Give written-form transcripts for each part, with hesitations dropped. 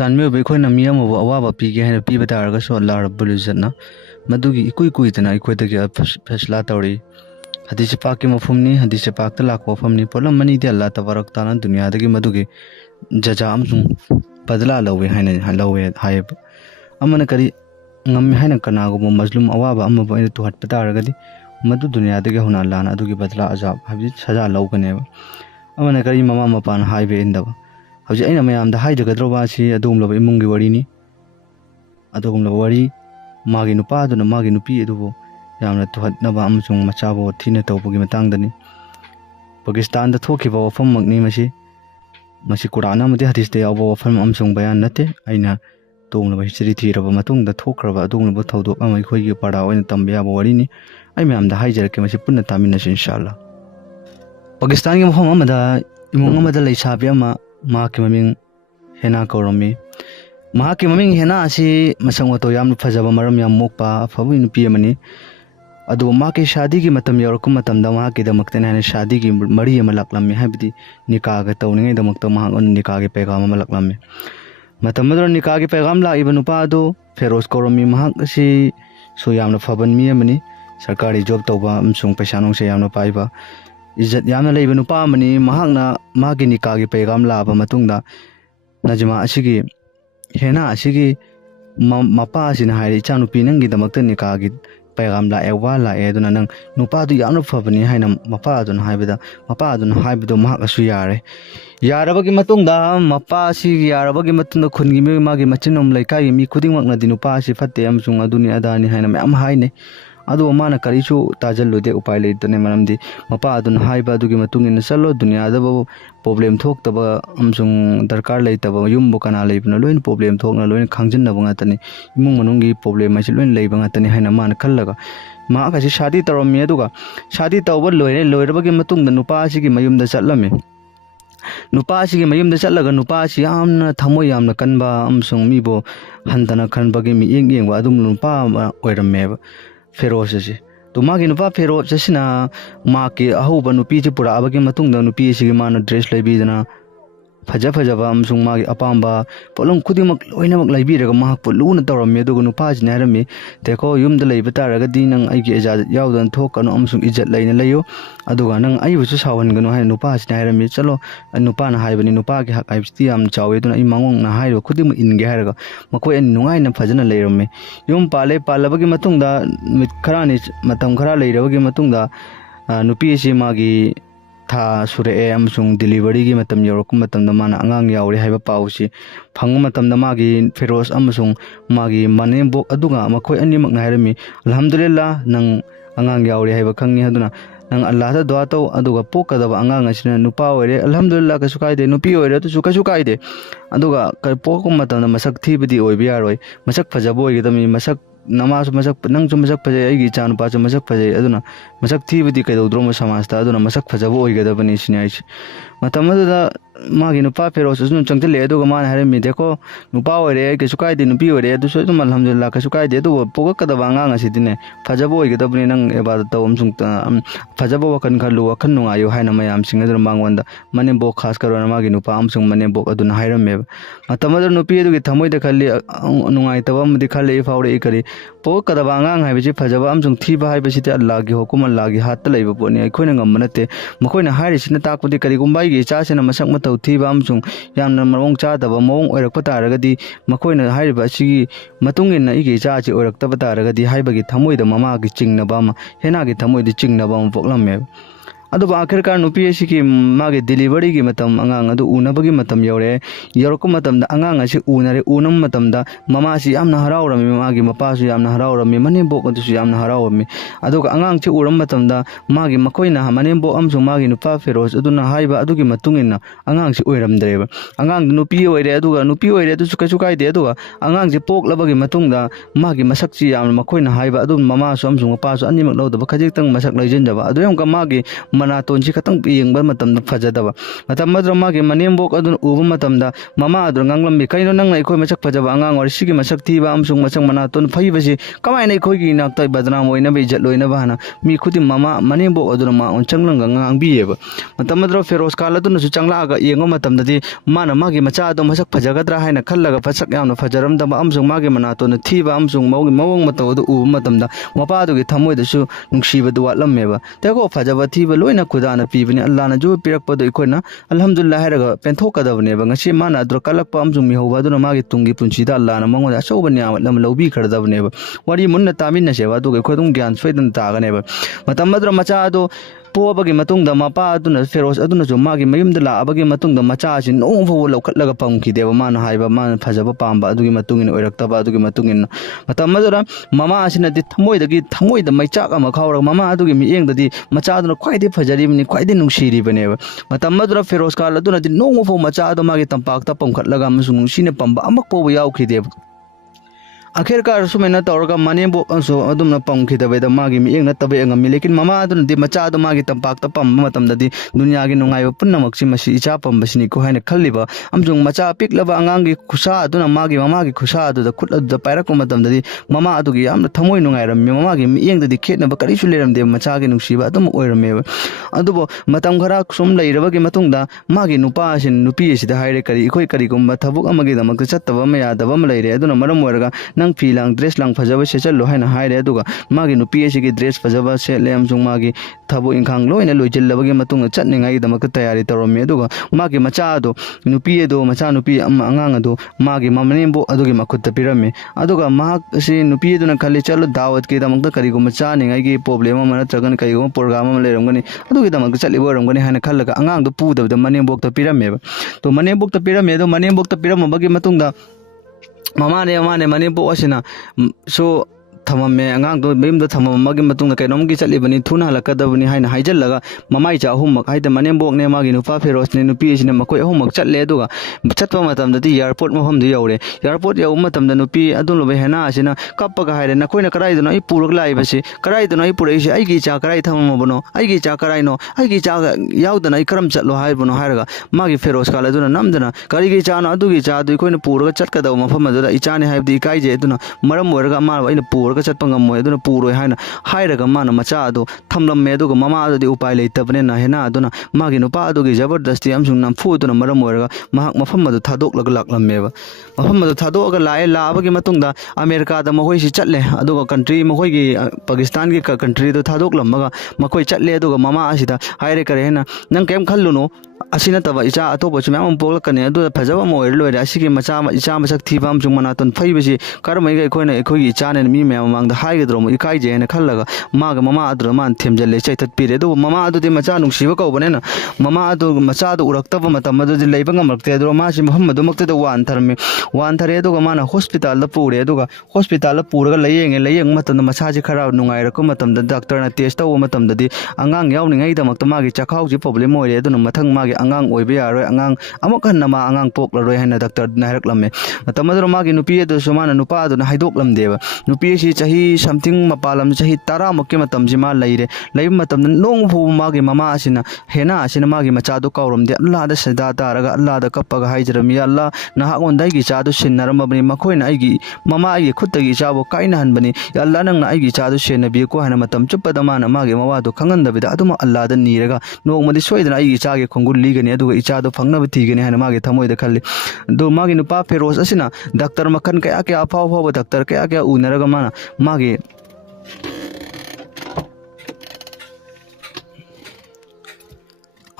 ꯆꯥꯟꯃꯤꯕ ꯑꯩꯈꯣꯏꯅ ꯃꯤ ꯑꯃꯕꯨ ꯑꯋꯥꯕ ꯄꯤꯒꯦ ꯍꯥꯏꯅ ꯄꯤꯕ ꯇꯥꯔꯒꯁꯨ ꯑꯜꯂꯥꯍ ꯔബ്ꯕꯨꯜ ꯏꯖꯠꯅ ꯃꯗꯨꯒꯤ ꯏꯀꯨꯏ ꯀꯨꯏꯗꯅ ꯑꯩꯈꯣꯏꯗꯒꯤ ꯐꯩꯁꯂꯥ ꯇꯧꯔꯤ ꯍꯗꯤꯁ ꯄꯥꯛꯀꯤ ꯃꯐꯝꯅꯤ ꯍꯗꯤꯁ ꯄꯥꯛꯇ ꯂꯥꯛꯄ ꯃꯐꯝꯅꯤ ꯄꯣꯠꯂꯝ ꯑꯅꯤꯗꯤ ꯑꯜꯂꯥꯍ ꯇꯕꯥꯔꯛ ꯇꯥꯂꯥ ꯗꯨꯅꯤꯌꯥꯗꯒꯤ ꯃꯗꯨꯒꯤ ꯖꯖꯥ ꯑꯃꯁꯨꯡ ꯕꯗꯂꯥ ꯂꯧꯋꯦ ꯍꯥꯏꯌꯦꯕ ꯑꯃꯅ ꯀꯔꯤ ngam haina kana go mazlum awaba amma ba ina tuhat pata ragadi madu dunya de huna lana adugi badla azab habi saja lawgane ba amana kari mama mapan haibe indaba haji aina mayam da haida gadro ba si adum loba imungi wari ni adum loba wari magi nupa aduna magi nupi edu yamna tuhat na ba amsung machabo thina tawbugi matang dani Pakistan da thokiba wafam magni masi Qur'an amadi hadis de awo wafam amsung bayan nate aina tongla history thiraba matungda thokraba adungba thodok amai khoigi pada oina tambya bawari ni ai myam da haijarke masi punna tamina inshallah Pakistan gi mafam amada imung amada leisabi ama ma ki maming hena koromi ma ki maming hena asi masang wato yam fajaba maram yam mokpa fabu nupi amani adu ma ki shadi gi matam yorkum matam da ma ki da makten hena shadi gi mari ama laklammi habidi nikah ga tawningai da makta ma on nikah gi pegam ama laklammi Matamudra nikah ki paigam la ibn upado Feroz Koromi mahak si so yamna faban mi amani sarkari job tawba amsung paisanong se yamna paiba izzat yamna le ibn upa amani mahak na magi nikah ki paigam la ba matungda najma asigi hena asigi mapa asina hairi chanu pinangi damakta nikah ki paigam la ewa la eduna nang nupa du yamna fabani haina mapa adun haibada mapa adun haibido mahak asu yare Yarabagi matungda mapa si yarabagi matunda khungi me magi machinom laikai mi khudingmak na dinupa si fatte amsung aduni adani haina mem haine adu mana karichu tajallu de upai leitane maramdi mapa adun haiba adugi matungin salo dunya da problem thok taba amsung darkar leitaba yumbu kana leibna loin problem thokna loin khangjin na banga tani imung manungi problem ai loin leibanga tani haina mana khallaga ma ka si shadi taromi aduga shadi tawba loirabagi matungda nupa si gi mayumda chatlame nupa si gi mayumda chatlaga nupa si yamna thamoy yamna kanba amsung mibo handana khanbagi mi yengwa adum nupa oiramme Feroz si to magi nupa Feroz sina ma ki ahuba nupi ji pura abagi matungda nupi si gi mana dress leibi dana faja ba amsung magi apamba polong kudimak loinamak leibi raga mahak puluna tawramme dugu nupa ji nairami teko yumda leiba taraga di nang aigi ijazat yawdan thokano amsung ijat leina leyo aduga nang aibusu sawan gano hai nupa ji nairami chalo nupa na haibani nupa ki hak aibsti am chawe duna I mangong na hairo kudimu inge hairaga makoi an nungai na fajana leiramme yum palabagi matungda mit kharani matam khara leirabagi matungda nupi si magi tha sure amsung delivery gi matam yorok matam da mana angang yauri haiba pausi phang matam da magi Feroz amsung magi manembok aduga makoi animak na hairami alhamdulillah nang angang yauri haiba khangi haduna nang Allah ta dua taw aduga pokadaba angang asina nupa oire alhamdulillah kasu kaide nupi oire tu kasu kaide aduga ka pokum matam da masak thibidi oibi yaroi masak phajabo oigidami masak namasu masak nang masak phajai aigi chanu pa masak phajai aduna masak thibidi kaidodroma samasta aduna masak phajabo oigadabani sinai matamada magi nupa Feroz sun changtele aduga man harami deko nupa oire kasu kaide nupi oire adu so alhamdulillah kasu kaide adu pokakadaba angang asidine phajabo oigadabani nang ibada tawam sung Fajabo wakan khalu wakan nungayo haina mayam singadra mangwanda manembok khas karona magi nupa amsung manembok aduna hairamme matamada nupi adugi thamoi da khalli nungai taba mudi khalle faure ikari pokadaba angang haibiji fajaba amsung thiba haibisi te Allah gi hukum Allah gi hatta leiba poni aikoina ngammanate makoina hairisina takpudi kari gumbai gi chasena masak matau thiba amsung yamna marong cha daba mawong oirakpa taragadi makoina hairiba sigi matungina igi cha chi oiraktaba taragadi haibagi thamoi da mama gi chingnaba ma hena gi thamoi di chingnaba me adu akhirkar nupi asi ki magi delivery gi matam angang adu unabagi matam yore yorko matam da angang asi unare unam matam da mama si yamna harawrami magi mapa su yamna harawrami manembok adu su yamna harawrami adu angang chi uram matam da magi makoina manembok amsung magi nupa Feroz adu na haiba adu gi matungina angang si oiramdreba angang nupi oire adu nupi oire adu kasu kaide adu angang ji poklabagi matungda magi masak chi yamna makoina haiba adu mama su amsung mapa su animak lawdaba khajik tang masak laijenjaba adu yam ka magi manatonsi khatang yengba matamda fajadaba matamadra magi manembok adun uba matamda mama adun nganglambi kaino nangna ikoi masak fajaba angang ori sigi masak thiba amsung masak manaton faibasi kamaina ikoi gi nakta badnam oina be jatloina bahana mi khuti mama manembok adun ma onchanglang ngangbiyeba matamadra feroz kala adun su changla aga yengo matamda di mana magi macha adun masak fajagadra haina khallaga fasak yamna fajaramdaba amsung magi manaton thiba amsung mawgi mawong mataw du uba matamda mapa du gi thamoi da su nungsiba du watlammeba teko fajaba thiba loina khudana pibani allah na jo pirakpado ikoina alhamdulillah haraga penthokadabneba ngasi mana adro kalakpa amsung mi hoba du magi tungi punchida allah na mangoda asobani amatlam lobi khardabneba wari munna taminna seba du gi khodung gyan soidan taganeba matamadra macha adu पोबगी मतुंगदा Mopa अदुना Feroz अदुना जो मागी मयुमदा लाबगी मतुंगदा मचा सि नोंग फो लौखटलगा पंखिदेबा माना हाइबा माना फजबा पांबा अदुगी मतुंगिन ओइरक्तबा अदुगी मतुंगिन मतमदरा mama असिनदि थमोइदा मैचाक अमा खावरा mama अदुगी मियेंगददि मचा अदुना ख्वाइदे फजरिबनि ख्वाइदे नुंसिरिबनेबा मतमदरा फेरोज काल अदुनादि नोंग फो मचा अदु मागी तंपाकता पंखटलगा अमसुंग नुंसिने पंबा अमक पोबा यावखिदेबा आखिरकार सुमेना तौरगा मनेबो अंसो अदुमना पंखिदबेदा मागी मियेंगना तबे अंगमी लेकिन ममा अदुनदि मचा अदु मागी तंपाकता पंबा मतमददि दुनियागी नुंगाइबा पुन्नमक्सि मसि इचा पंबसिनि को हाइना खल्लिबा अमजुंग मचा पिकलबा अंगांगी खुसा अदुना मागी ममागी खुसा अदुदा खुट अदुदा पाइरको मतमददि ममा अदुगी यामना थमोइ नुंगाइरमि ममागी मियेंगददि खेतनबा करिसु लेरमदे मचागी नुंसिबा अदुम ओइरमेबा अदुबो मतम खरा सुम लैरबगी मतुंगदा मागी नुपा असिन नुपि असिदा हाइरे करी इखोइ करिगुम्बा थबुक अमगी दमक चत्तबा म यादबा म लैरे अदुना मरम ओइरगा नंग फी लांग ड्रेस लांग फजबा सेचलो हाइना हाइरे अदुगा मागी नुपि असिगी ड्रेस फजबा सेले अमजुंग मागी थबु इंखांग लोइना लोइजिल्लबगी मतुंग चटनिंगाई दमक तयारी तौरमे अदुगा मागी मचा अदु नुपि अदु मचा नुपि अंगांग अदु मागी ममनेबो अदुगी मखुत्ता पिरमे अदुगा माक असि नुपि अदुना खल्ले चलो दावत के दमक करिगुम चानिंगाई प्रॉब्लम अमा नत्रगन करिगुम प्रोग्राम अमा लेरमगनी अदुगी दमक चलिबो रमगनी हाइना खल्लगा अंगांग दु पुदबदा मनेबोक्ता पिरमेबा तो मनेबोक्ता पिरमे अदु मनेबोक्ता पिरमबगी मतुंगदा ममाने मनेबो असिना सो थममे अंगांग दो बेमदो थममगी मतुंग कैनोमगी चलिबनी थुना हलकदबनी हाइना हाइजल्लगा ममाई चा अहुमक हाइदा मनेबोक ने मागी नुपा फेरोज ने नुपि सिने मकोय अहुमक चटले अदुगा चटपा मतमददि एयरपोर्ट मफम दु यौरे एयरपोर्ट यौ मतमदा नुपि अदुलोबे हेना आसिना कप्पगा हाइरे नकोइना कराइदनो आई पुरग लाइबसि कराइदनो आई पुरैसि आइगी चा कराइ थममबनो आइगी चा कराइनो आइगी चा याउदना आई करम चटलो हाइबनो हाइरगा मागी फेरोज काल अदुना नमदना करिगी चानो अदुगी चा दु कोइना पुरग चटकदव मफम अदुदा इचाने हाइबदि काइजे अदुना मरम ओइरगा मा आइना पुरग चटपा ngam aduna puroi haina hairaga mana macha adu thamlamme aduga mama adudi upai leitabne na hena aduna magi nupa adugi jabardasti amsung nam fu aduna maram oiraga mahak mafam adu thadok laklammeba mafam adu thadoga lae labagi matungda america da mahoi si chatle aduga country mahoi gi pakistan gi country do thadok lammaga makoi chatle aduga mama asida haire kare hena nang kem khalluno asina taba icha atoba chumam poglakane adu phajaba mo oirloire asigi macha icha masak thibam chung manaton faibasi karmai ga koina ekoi icha ne mi me mangda haigedrom ikai je ne khallaga maga mama adra man themjalle chaitat pire do mama adu de macha nungsiba ko bane na mama adu macha adu uraktaba matam adu de leiba ngamakte do ma si muhammad makte do wan thare do ga mana hospital da pure do ga hospital da purga layeng matam macha ji khara nungai ra ko matam da doctor na test taw matam da di angang yawningai da makta magi chakhau ji problem oire do na mathang magi angang oibe yaroi angang amok han nama angang pok laroi haina doctor na haraklamme matam adu magi nupi adu sumana nupa adu na haidoklam deba nupi si chahi something mapalam chahi tara mokke matam jima laire laim matam nong phu magi mama asina hena asina magi macha do kauram de allah da sada taraga allah da kappaga haijram ya allah na hagon dai gi cha do sinnaram bani makoina aigi mama aigi khutagi cha bo kaina han bani ya allah nang na aigi cha do sena bi ko hana matam chuppada mana magi mawa do khangan da bida aduma allah da niraga nong madi soidana aigi cha ge khongul ligani aduga icha do phangna thigani hana magi thamoi da khalli do magi nupa feroz asina doctor makhan kaya kaya apaw doctor kaya unaraga mana magi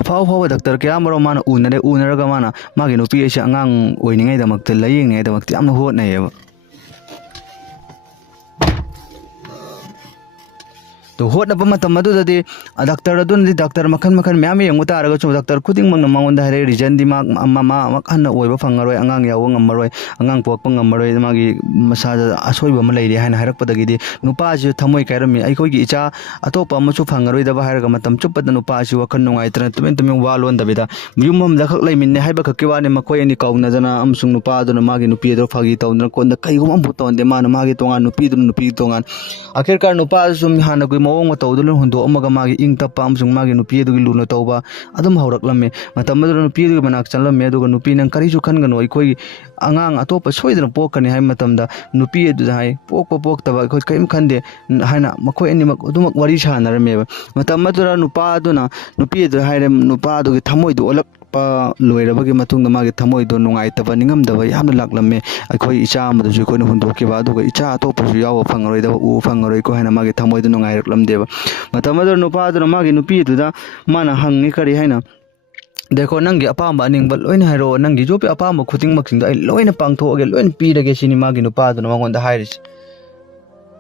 apaw doctor kaya maro mana unaraga mana magi nupi asa angang oiningai damakta layingai damakta amna hotnayeba तो होट अब मतम अदुददि doctor अदुनदि doctor मखन ma'am यंगु तारगा चो doctor खुदिंग मंग मंगोंदा हरे reason दि मा मखन ओइबा फंगरोय अंगांग याव ngमरोय अंगांग पोक ngमरोय मागी मसा असोइबा म लैरे हाइन हारक पदगिदि नुपा जि थमोय कायरमि आइखोगी इचा अतोपा मचु फंगरोय दबा हारगा मतम चुपद नुपा जि वखन नुंगाय तन तुमें वालोन दबिदा युमम दखक लैमिन्ने हाइबा खक्के वाने मखोय अनि काउना जना अमसुंग नुपा अदुन मागी नुपि दो फागी तौन कोन द कैगुम अम्बु तौन दे मान मागी तोंगा नुपि तोंगान आखिरकार नुपा सुम हाना गुइ mawong matawdu lon hundo amaga magi ing tappa amsung magi nupi adugi luna tawba adum hawraklamme matam aduna nupi adugi manak chanlamme aduga nupi nang karisu khangano ikoi angang atopa soidana pokani hai matamda nupi adu hai pok taba ikoi kaim khande haina makoi ani mak adumak wari sanarame matam adura nupa aduna nupi adu haire nupa adugi thamoi du olak pa loirabagi matungda magi thamoi do nungai taba ningam daba yamna laklamme aikoi icha amadu ko hundoki ba aduga icha atopa su yawa phangaroi da u phangaroi ko haina magi thamoi do nungai raklamdeba matam adura nupa aduna magi nupi adu da mana hangi kari haina देखो नंगी अपाम अनिंग loan हाइरो नंगी जो पे अपाम खुतिंग मक्सिंग loan पांगथोगे loan पीरगे cinema की नुपादुना मंगोंदा हाइरिस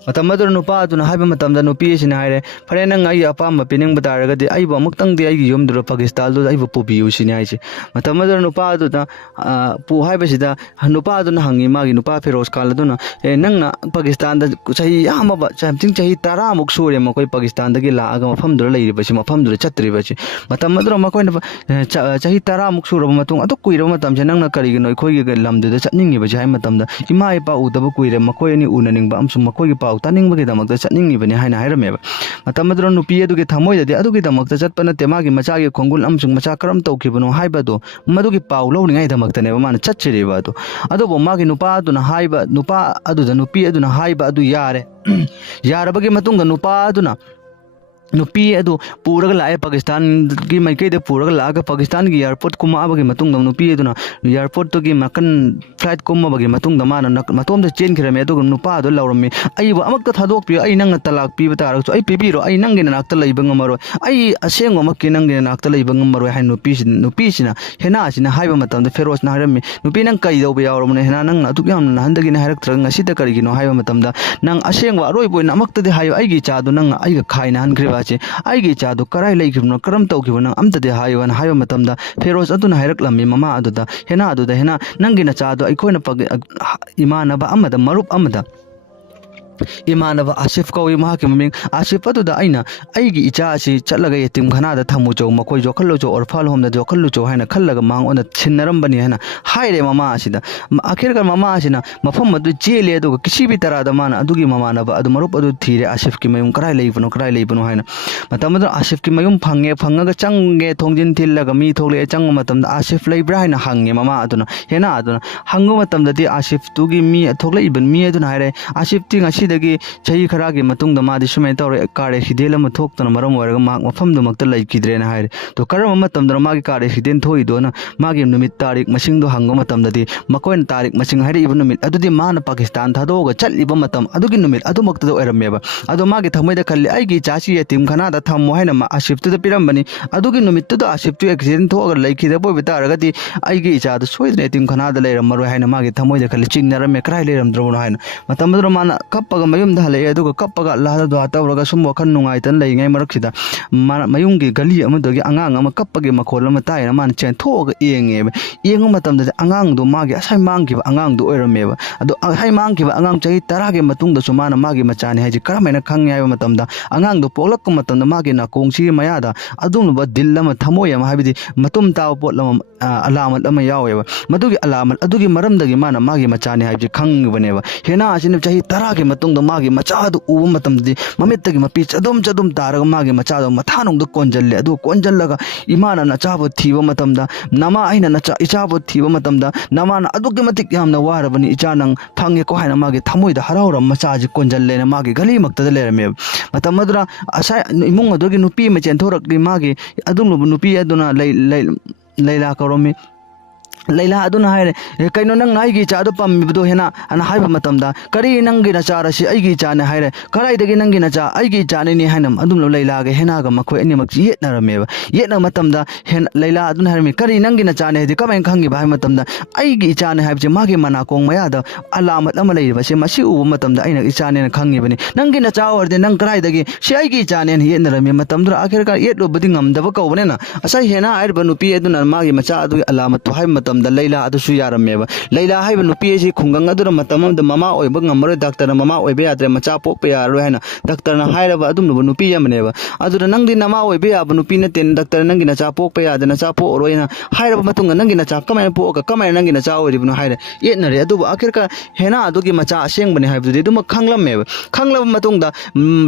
मतमदुर नुपादुना हाइबा मतमदा नुपी सिना हाइरे फरे नंग आई अपाम pinning बतारगदि आइबो मुक्तंग दि आइगी युमदुर पाकिस्तान दु आइबो पुबियु सिना हाइसे मतमदुर नुपादुना पु हाइबसिदा नुपादुना हंगी मागी नुपा फेरोज कालदुना ए नंगना पाकिस्तान द सही यामबा समथिंग सही 10 मुक सोरे मकोई पाकिस्तान दगी लागा मफमदुर लेरिबसि मफमदुर चत्रिबसि मतमदुर मकोइना सही 10 मुक सोरब मतुंग अदु कुइरब मतमसे नंगना करिगिनो अखोइगे लमदुदा चटनिंगिबसि हाइ मतमदा इमा इपा उदब कुइरे मकोइ अनि उननिंगबा अमसु मकोइगे पाउ तानिंगबगे दमकदा चटनिंगिबनि हाइना हाइरमेबा मतमदुर नुपी अदुगे थमोइददि अदुगे दमकदा चटपना तेमागी मचागे खोंगुल अमसु मचा करम तौखिबनो हाइबदो मदुगे पाउ लौनिंगाइ दमकतनेबा माना चच्चिरेबा अदु अदुबो मागी नुपा अदुना हाइबा नुपा अदुदा नुपी अदुना हाइबा अदु यारे यारबगे मतुंगा नुपा अदुना नुपी अदु पूरग लाए पाकिस्तान की माइकैदे पूरग लागा पाकिस्तान की एयरपोर्ट कुमाबगी मतुंग नुपी अदुना एयरपोर्ट तो की मकन फ्लाइट कुमाबगी मतुंग माना मतोम दे चेन खिरमे अदु नुपा अदु लौरमे अइबो अमक्ता थादोक पि अइ नंग तलाक पि बतारक अइ पिबिरो अइ नंगे नाक्ता लइबंग मरो अइ असेंगो मक्के नंगे नाक्ता लइबंग मरो हाइ नुपी सिना हेना सिना हाइबा मतम दे फेरोज ना हरमे नुपी नंग कइ दौबे यावरमने हेना नंग अदु याम हंदगी ना हरक तरंग असिदा करिगिनो हाइबा मतम दा नंग असेंगो अरोइबो नमक्ता दे हाइबो अइगी चादु नंग अइगा खाइना हनख्रेबा आइगे चादो कराई लेखिबनो करम तौखिबनो अमतदे हाइवन हाइव मतमदा फेरोज अदुना हाइरक्लम्मी ममा अदुदा हेना नंगिना चादो अइखोइना पग इमानबा अमदा मरुप अमदा इमानबा आसिफ कौई महाके ममिंग आसिफ अदुदा अइना अइगी इचा असि चलगा यतिम खनादा थमु चौ मकोइ जोखल्लो चौ औरफाल होमदा जोखल्लो चौ हाइना खल्लगा मांग ओना छिन्नरमबनी हाइना हाइरे ममा असिदा आखिर का ममा असिना मफम मदु चेले अदुगा किसी भी तरादा माना अदुगी ममानबा अदु मरुप अदु थीरे आसिफ की मयुम कराई लेइबनो हाइना मतमदा आसिफ की मयुम फंगगा चंगे थोंजिन थिल्लगा मी थोले चंग मतमदा आसिफ लेइब्रा हाइना हंगे ममा अदुना हेना अदुना हंगो मतमददि आसिफ तुगी मी थोलेइबन मी अदुना हाइरे आसिफ ति ngasi chahi kharagi matungda madi sumai tawre kare hidel ama thoktana maram waraga mak mafamdu makta laikidre na haire to karama matamda magi kare hiden thoi dona magi numit tarik masing do hango matamda di makoin tarik masing haire ibnu numit adudi mana pakistan thadoga chaliba matam adugi numit adu makta do erameba adu magi thamoida khalli aigi chachi yatim khana da thammo haina ma ashif tu da pirambani adugi numit tu da ashif tu accident thoga laikide bo bitaraga di aigi cha da soidne yatim khana da leiram maro haina magi thamoida khalli chingnarame krai leiram drono haina matamda mana kappaga mayum da hale aduga kappaga Allah da tawraga sum wakhan nungai tan lei ngai maraksida mayung gi gali amadagi angang ama kappage makhol ama taina man chen thoga yeng matam da angang do magi asai mangki angang do oirameba adu hai mangki angang chahi 10 ge matung da sumana magi machani haji karamaina khangya ba matam da angang do polak ko matam da magi na kongsi maya da adum ba dil lama thamoy ama habidi matum taw pot lama alamat ama yaweba madugi alamat adugi maram dagi mana magi machani haji khangbane ba hena asin chahi 10 ge matung da magi machadu ubu matam di mamit tagi mapi chadum taraga magi machado mathanong do konjalle adu konjallaga imana na chabo thiba matam da nama aina na cha ichabo thiba matam da nama na adugi matik yamna warabani ichanang phange ko haina magi thamoi da harawram machaji konjalle na magi gali makta da lerame matam madura asa imung adugi nupi me chen thorak di magi adum nupi aduna leila karomi Laila aduna haire kaino nang aigi cha do pam bido hena ana haiba matamda kari nangi na chara si aigi cha ne haire karai dagi nangi na cha aigi cha ne ni hainam adum lo Laila ga hena ga makhoi ani mak yet na rameba yet na matamda hen Laila aduna haire kari nangi na cha ne di kamai khangi ba matamda aigi cha ne haibje magi mana kong maya da alamat ama lei ba se masi u matamda aina icha ne khangi bani nangi na cha orde nang karai dagi si aigi cha ne yet na rame matamdra akhir ka yet lo badi ngam da ba ko bane na asai hena air banu pi aduna magi macha adu alamat to hai मतम the Laila अदुसु यारमेबा Laila हाइबा नुपी एसि खुंगंग अदुना मतम अमदा mama ओइबा ngमरो doctor mama ओइबे याद्रे मचा पोकपा यारो हैना doctor ना हाइरबा अदुम नुपी यमनेबा अदुना नंगदि नमा ओइबे याबा नुपी नतेन doctor नंगि नचा पोकपा यादना चा पोरोइना हाइरबा मतुंग नंगि नचा कमायना पोका कमायना नंगि नचा ओइरिबनो हाइरे येनरे अदुबा आखिर का हेना अदुगी मचा असेंगबने हाइबदुदि दुम खंगलमेबा खंगलब मतुंगदा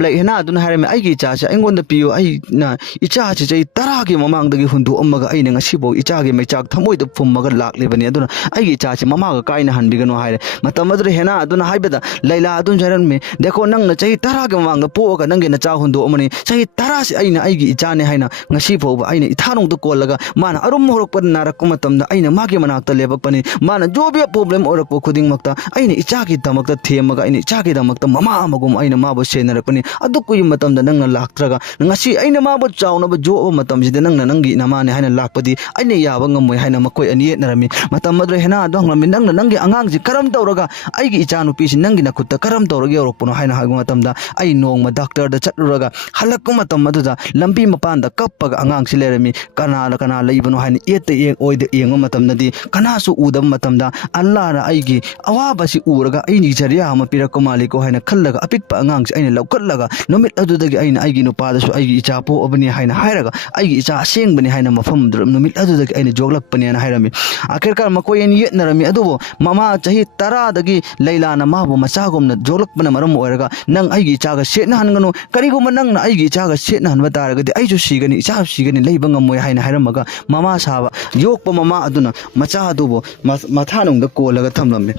लाइक हेना अदुना हाइरमे आइगी इचासे अइंगोंदा पियो आइना इचासे चै 10 की ममांगदगी हुंदु अम्मगा आइना ngasibo इचागे मैचाक थमोइद फुम्मगा लाक्लेबनि अदुना आइगी इचासे ममागा काइना हनबिगनो हाइरे मतम अदुरे हेना अदुना हाइबदा लैला अदुन जरनमे देखो नंगना चै 10 की ममांगदा पोगा नंगे नचा हुंदु अमनि चै 10 से आइना आइगी इचाने हाइना ngasibo आइना इथानोंदु कोलगा माना अरुम होरकपन नारक मतमदा आइना मागे मनाक्ता लेबकपनि माना जोबे प्रॉब्लम ओरकपो खुदिंगमक्ता आइना इचागी दमक्ता थेमगा आइना इचागी दमक्ता ममा अमगुम आइना माबो सेनरकपनि अदु कुइ मतमदा नंगना लाक्त्रगा ngasi आइना माबो चाउनबो जो मतमसिदा नंगना नंगी नमाने हाइना लाक्पदि आइना याबा ngमोय हाइना मकोय अनि येनरमि मतम अदु हेना दोंगलमि नंगना नंगी अंगांगजि करम तौरगा आइगी इचा नुपीसि नंगी नखुत्ता करम तौरगा यौरकपनो हाइना हागु मतमदा आई नोंगमा डॉक्टर दा चट्लुरगा हलक्कु मतम अदुदा लंबी मपानदा कप्पगा अंगांगसि लेरमि कना लेइबनो हाइना येते येंग ओइदे येंगो मतमदि कनासु उदम मतमदा अल्लाहना आइगी अवाबासि उरगा आइनि जरिया अमा पिरक्को मालिको हाइना खल्लगा अपिकपा अंगांगसि आइना लौकट्लगा नुमित अदुदगी आइना आइगी नुपादसु आइगी इचा पोअबनि हाइना हाइरगा आइगी इचा असेंगबनि हाइना मफम दुरम नुमित अदुदगी आइना जोगलक्पनि हाइना हाइरमि आखिरकार मकोयन येतनरमि अदुबो ममा चाही 10 दगी लैलाना माबो मचागुमना जोगलक्पना मरम ओइरगा नंग आइगी इचागा सेटना हनगनो करिगुम नंगना आइगी इचागा सेटना हनबा तारगदि आइजु सिगनि इचा सिगनि लेइबा ngमोय हाइना हाइरमगा ममा साबा योकपा ममा अदुना मचा अदुबो मथानुंगदा कोलगा थमलम्मे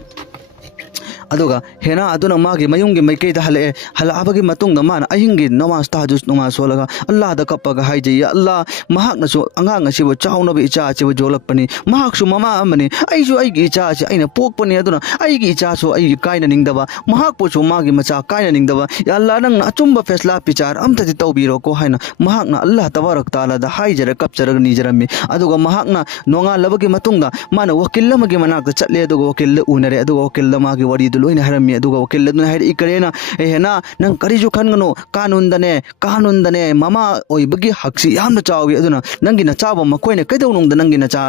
अदुगा हेना अदुना मागी मयुंगी मैकेदा हले हलाबगी मतुंगदा माना अहिंगी नमाज ताजुस नमाज सोलगा अल्लाह दा कप्पगा हाइजे या अल्लाह महाकनसु अंगांग असिबो चाउनबो इचा असिबो जोलकपनि महाकसु ममा अमनि आइजु आइगी इचा असि आइना पोकपनि अदुना आइगी इचासु आइगी काइना निंगदबा महाकपोसु मागी मचा काइना निंगदबा या अल्लाह नंग अचुंबा फैसला पिचार अमतदि तौबिरोको हाइना महाकना अल्लाह तबारक ताला दा हाइजरे कपचरग निजरमि अदुगा महाकना नोंगा लबगी मतुंगदा माना वकील लमगी मनाकदा चटले अदुगा वकील उनरे अदुगा वकील मागी वरी लोइना हरमी अदुगा वकील दुना हाइर इकरेना हेना नंग करिजु खनगनो कानूनदने ममा ओइबगी हक्सि यामना चावगी अदुना नंगी नचाबो मकोइने कैदौनुंगदा नंगी नचा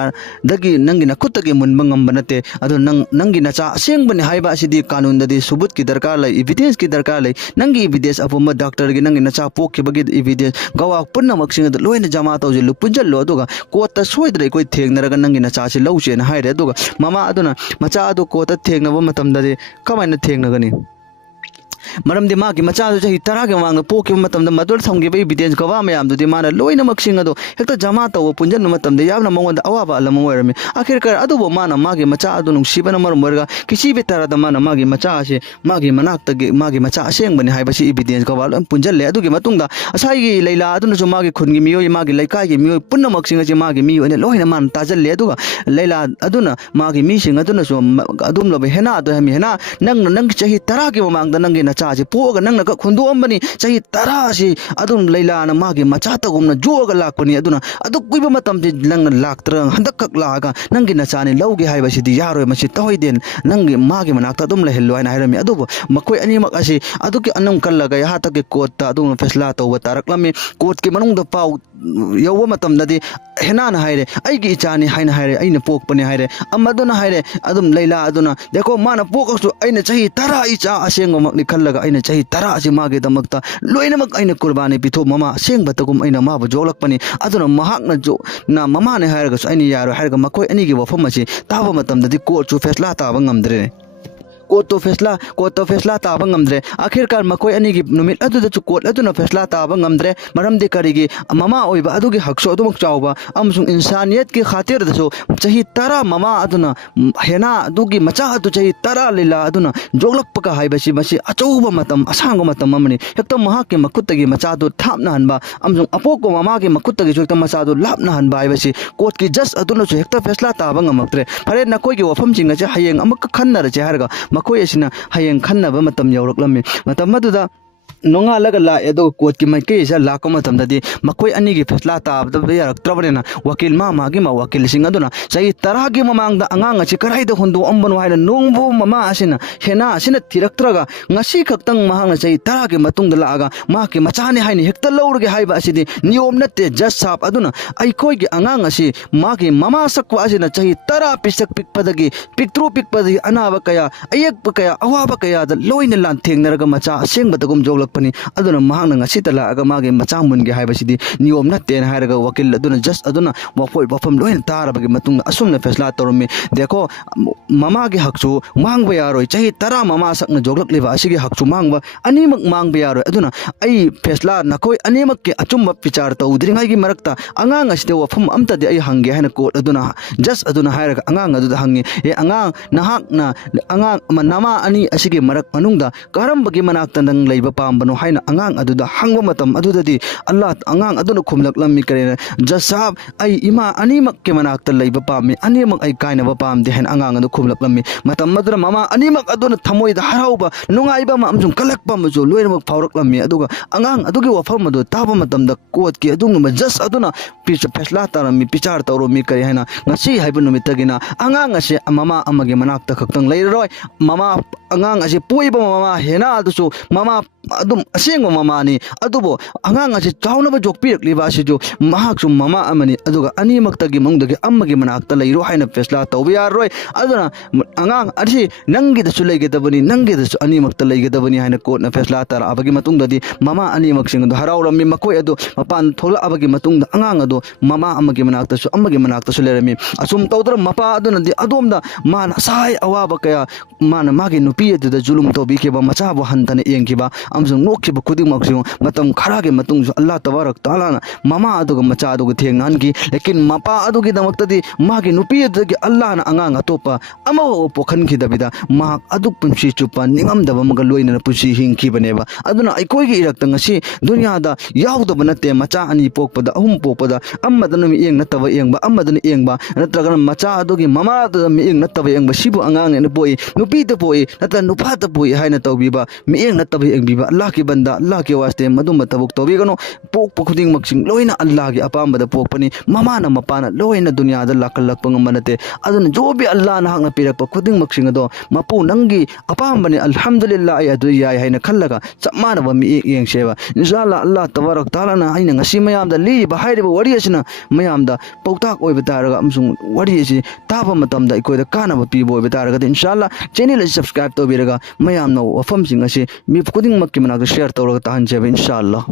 दगी नंगी नखुत्तगी मुनबा ngamba nate adu नंगी नचा असेंगबनि हाइबा असिदि कानूनददि सबूत की दरकार लै एविडेंस की दरकार लै नंगी एविडेंस अपुम डॉक्टर गी नंगी नचा पोखिबगी एविडेंस गवाह पुन्नमक्सिंग द लोइना जमा तौजिलु पुंजल्लो अदुगा कोर्ट सोइद्रे कोइ थेंगनरगा नंगी नचा सि लौचेन हाइरे अदुगा ममा अदुना मचा अदु कोर्ट थेंगनबो मतमददि कमाइना थेंगनगनि मरमदि मागी मचादु चही 10 के मांग पोके मतमद मदुल थमगिबे एविडेंस गवा मयामदुदि माना लोइना मक्सिंग अदु हेक्ता जमा तव पुंजन मतमद यावना मंगोंद अवाबा अलम ओइरमे आखिरकार अदुबो माना मागी मचा अदु नुसिबना मरमरगा किसी भी तरह द माना मागी मचा असे मागी मनाक्तगे मागी मचा असेंग बनि हाइबसि एविडेंस गवा पुंजन ले अदुगे मतुंगदा असाइगी लैला अदुनसु मागी खुनगी मियोय मागी लैकागी मियोय पुन्ना मक्सिंग असे मागी मियोय लोइना मान ताजल ले अदुगा लैला अदुना मागी मिसिंग अदुनसु अदुम लबे हेना अदु हमी हेना नंग चही 10 के मांगदा नंगे चाचे पोगा नंगना का खुंदोअम्बनी चाही 10 से अदुम लैलाना मागे मचातगुमना जोगा लाक्पनी अदुना अदु कुइबा मतमदि नंगना लाक्त्रंग हंदकक लागा नंगी नचाने लौगे हाइबसिदि यारोय मसि तहोइदेन नंगी मागे मनाक्ता अदुम लहेल्लो हाइना हाइरमी अदुबो मकोय अनिमक असे अदुके अनम कल्लगा यहातके कोर्ट अदुम फैसला तौबा तारकलमी कोर्ट के मनुंगदा पाउ यौवा मतमददि हेनाना हाइरे आइगी इचानी हाइना हाइरे आइना पोकपने हाइरे अमदुना हाइरे अदुम लैला अदुना देखो माना पोकसु आइना चाही 10 इचा असेंगमक खल्लगा आइना चाही 10 से मागे दमक्ता लोइनमक आइना कुर्बानी पिथो ममा असेंगबतगुम आइना माबो जोलकपनी अदुना महाकना जो ना ममाने हाइरगसु आइना यारो हाइरगा मकोय अनिगी वफम असे ताबा मतमददि कोर्ट फैसला ताबा ngamdre कोर्ट फैसला ताबा ngamdre आखिरकार मकोय अनिगी नुमित अदुदा चु कोर्ट अदुना फैसला ताबा ngamdre मरमदि करिगी ममा ओइबा अदुगी हकसो अदुमक चावबा अमसुंग इंसानियत की खातिर दसो चाही 10 ममा अदुना हेना अदुगी मचा अदु चाही 10 लीला अदुना जोगलकपका हाइबसि मसि अचौबा मतम असांग मतम अमनि हेक्ता महाके मकुत्तगी मचादु थापना हनबा अमसुंग अपोको ममागे मकुत्तगी जोक्ता मचादु लापना हनबा हाइबसि कोर्ट की जज अदुना छु हेक्ता फैसला ताबा ngamक्त्रे फरे नकोयगी वफम चिंगचे हयेंग अमक खन्नरचे हारगा मकोय असिना हयेंग खन्नबा मतम यौरकलमी मतम मदुदा नोंगालग लाए दो कोर्ट की माइके से लाको मतमददी मकोई अनी की फैसला ताबद यारक्त्रबनेना वकील मागी मा वकील सिंह अदुना सही तरह की ममांगदा अंगांग अछि कराइद होंदो अम्बनो हाइना नोंबो ममा असिना हेना असिना थिरक्त्रगा ngasi खक्तंग महांग सही तरह के मतुंग लागा मा के मचाने हाइनि हेक्ता लौरगे हाइबा असिदि नियम नते जज साहब अदुना अइकोई के अंगांग असि मा के ममा सकवा असिना सही तरह पिसक पिकपदगी पिक्ट्रो पिकपदगी अनाब कया अयक कया अवाब कया द लोइन लान थेंगनरगा मचा असेंगबदगुम जोगलकपनि अदुना महांग ngasi तलागा मा के मचा मुनगे हाइबसिदि नियम नते हाइरगा वकील अदुना जज अदुना वफोय वफम लोइन तारबगे मतुंग असुमना फैसला तौरमे देखो ममा के हकसु मांग यारोय चाहे तरा ममा सकना जोगलक लेबा असिगे हकसु मांग अनिमक मांग यारोय अदुना आई फैसला नकोय अनिमक के अचुम विचार तौद्रिंगाई की मरक्ता अंगांग असिदे वफम अमतदे आई हंगे हाइना कोर्ट अदुना जज अदुना हाइरगा अंगांग अदुदा हंगे ए अंगांग नहाकना अंगांग नमा अनि असिगे मरक मनुंगदा करमबगे मनाक्ता नंग लेबा पामबनो हाइना अंगांग अदुदा हंगबा मतम अदुददी अल्लाह अंगांग अदुना खुमलक लम्मी करेना जज साहब आई इमा अनिमक के मनाक्ता लेबा पामे अनिमक आई कायनबा पामदे हाइना अंगांग अदु खुमलक लम्मी मतम मदुरा ममा अनिमक अदुना थमोइदा हराउबा नुंगाइबा मा अमजुम कलक्पा मजो लोइनमक फावरक लम्मी अदुगा अंगांग अदुगे वफम अदु ताबा मतमदा कोर्ट की अदुंग जज अदुना फैसला तारमी पिचार तौरमी करे हाइना ngasi haiba numitagina angang ase mama amage manakta khakhtang leiroi mama angang ase poiba mama hena adusu mama adum aseng mama ni adubo angang ase chaunaba jokpirak liba ase jo mahaksu mama amani aduga ani maktagi mangdagi amage manakta leiro haina fesla tawbiya roi aduna angang ase nangi dasu leige dabani nangi dasu ani makta leige dabani haina court na fesla tar abagi matung dadi mama ani maksing do harawrami makoi adu mapan thola abagi matung da angang adu mama amage manakta su amage manakta su lerami asum tawdra mapa aduna di adomda mana sai awaba kaya mana magi nupi adu zulum tobi ke ba macha bo hantane yengkiba amsung nokki ba khuding maksung matam khara ge matung Allah tabarak taala na mama adu macha adu thengnan ki lekin mapa adu gi damakta di magi nupi adu gi Allah na angang atopa ama pokhan ki dabida ma adu punchi chupa ningam daba maga loina punchi hingki baneba aduna aikoi gi irak tangasi dunya da yawda banate macha ani pokpada ahum pokpada ammadana mi yeng nataba yengba ammadana yengba natraga macha adu gi mama adu mi yeng nataba yengba sibu angang ne boi nupi de boi nata nupa de boi haina tawbiba mi yeng nataba yengbiba Allah ki banda Allah ki waste madum tabuk tobi gano pok pokuding maksing loina Allah ki apamba da pokpani mama na mapana loina dunya da lakalak pangamanate aduna jobi Allah na hakna pirak pokuding maksing ado mapu nangi apamba ni alhamdulillah ay adu yai haina khallaga chamana ba mi yeng sheba inshallah Allah tabarak taala na aina ngasi mayam da li ba haire ba wari asina mayam da pautak oi betaraga amsung wari asi taba matam da ikoi da kana ba pi boy betaraga inshallah channel subscribe to biraga mayam na wafam sing asi mi pokuding makki mana share tawraga tahan jeba inshallah